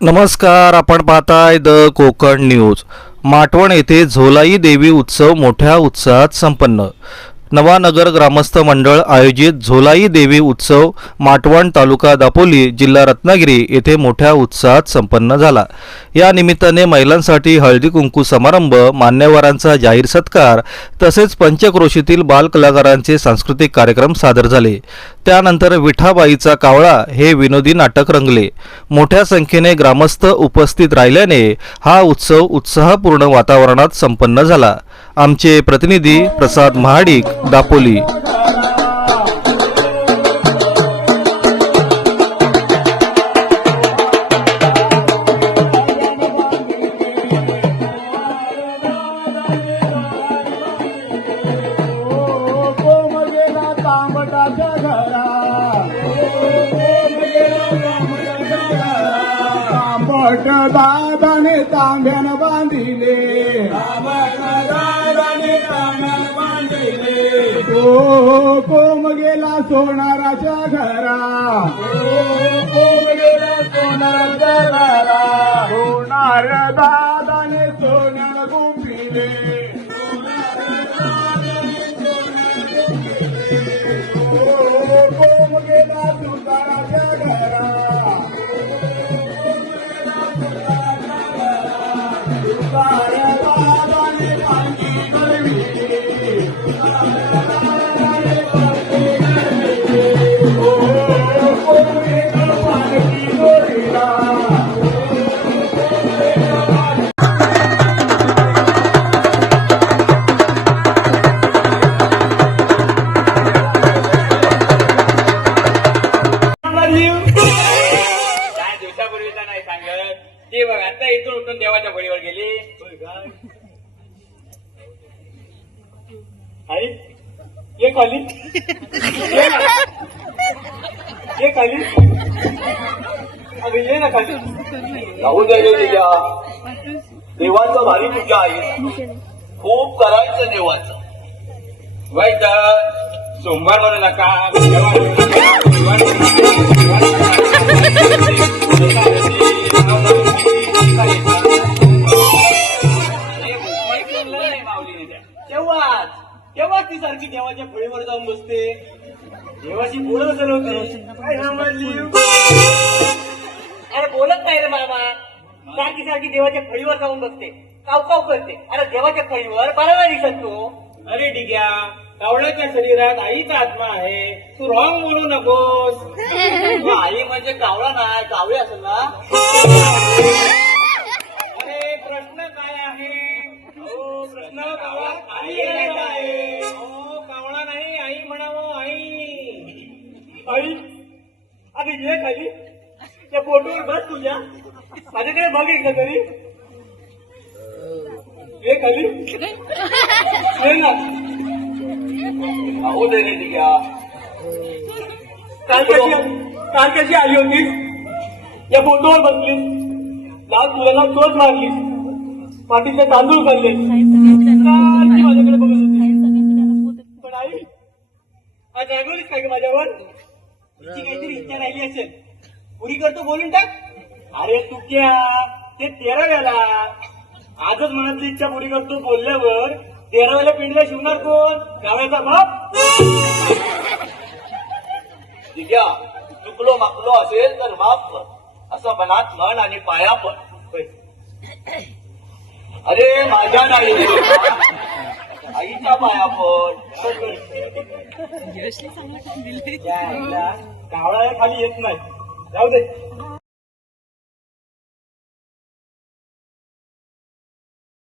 नमस्कार, आपण पाहताय द कोकण न्यूज। माटवण येथे झोलाई देवी उत्सव मोठ्या उत्साहात संपन्न। नवानगर ग्रामस्थ मंडळ आयोजित झोलाई देवी उत्सव माटवण तालुका दापोली जिल्हा रत्नागिरी येथे मोठ्या उत्साहात संपन्न झाला। या निमित्ताने महिलांसाठी हळदी कुंकू समारंभ, मान्यवरांचा जाहीर सत्कार तसेच पंचक्रोशीतील बालकलाकारांचे सांस्कृतिक कार्यक्रम सादर झाले। त्यानंतर विठाबाईचा कावळा हे विनोदी नाटक रंगले। मोठ्या संख्येने ग्रामस्थ उपस्थित राहिल्याने हा उत्सव उत्साहपूर्ण वातावरणात संपन्न झाला। आमचे प्रतिनिधी प्रसाद महाडिक, दापोली। दादाने तांब्यान बांधिले, ओ कोम गेला सोनाराच्या घरा, कोम गेला सोनाराच्या घरा, सोनार दादाने सोन्याला गुंफिले, ओ कोम गेला सुताराच्या घरा, ते बघ आता इथून उठून देवाच्या फळीवर गेली। आई ये खाली, ये खाली, अगं ये ना खाली। राहू दे रे दिल्या, देवाचं भारी पूजा आहे, खूप करायचं देवाचं। वाईट सोमवार म्हणू नका, तेव्हाच ती सारखी देवाच्या फळीवर जाऊन बसते, देवाशी बोलत चालवते। अरे बोलत नाही रे मामा, सारखी सारखी देवाच्या फळीवर जाऊन बसते, कावकाव करते। अरे देवाच्या फळीवर मला नाही दिसत तू। अरे डिग्या, कावळ्याच्या शरीरात आईचा आत्मा आहे, तू रॉंग बोलू नकोस। आई म्हणजे कावळा नाही, कावळी असेल ना। अरे प्रश्न काय आहे? हो प्रश्न कावळा आई आहे। हो कावळा नाही, आई म्हणावं, आई। आई अगं ये खाली, त्या फोटोवर बस तुझ्या, माझ्याकडे बघ एकदा तरी। ये खाली, ये ना। राहू दे रे दिल्या, काल कशी आली होती, या फोटोवर बसली, लाल तुला चोच मारली, पाठीचे तांदूळ खाल्ले, सारखी माझ्याकडे बघत होती। पण आई आज रागवलीस काय ग माझ्यावर? तिची काहीतरी इच्छा राहिली असेल, पुरी करतो बोलून टाक। अरे तू क्या, ते 13व्याला आजच मनातली इच्छा पुरी करतो बोलल्यावर 13व्याला पिंडला शिवणार कोण? गावाचा बाप। दिल्या, चुकलो माकलो असेल तर माफ कर, असं मनात म्हण आणि पाया पड। अरे माझ्या नाही, आईच्या पाया पड। कावळा खाली येत नाही, जाऊ दे।